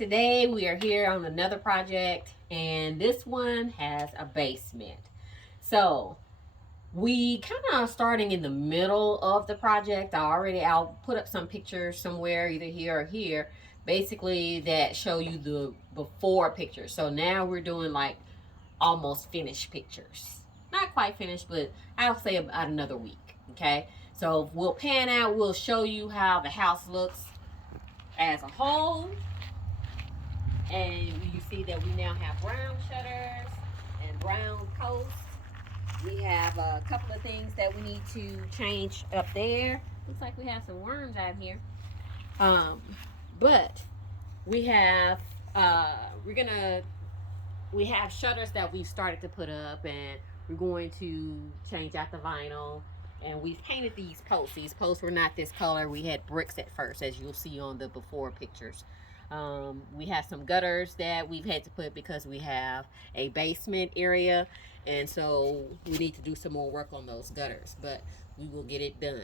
Today we are here on another project, and this one has a basement. So we kind of starting in the middle of the project. I'll put up some pictures somewhere, either here or here, basically that show you the before pictures. So now we're doing like almost finished pictures. Not quite finished, but I'll say about another week. Okay. So we'll pan out, we'll show you how the house looks as a whole, and you see that we now have brown shutters and brown posts. We have a couple of things that we need to change up there. Looks like we have some worms out here. Um, but we have we're gonna we have shutters that we've started to put up, and we're going to change out the vinyl. And we've painted these posts. These posts were not this color. We had bricks at first, as you'll see on the before pictures. We have some gutters that we've had to put because we have a basement area, and so we need to do some more work on those gutters, but we will get it done.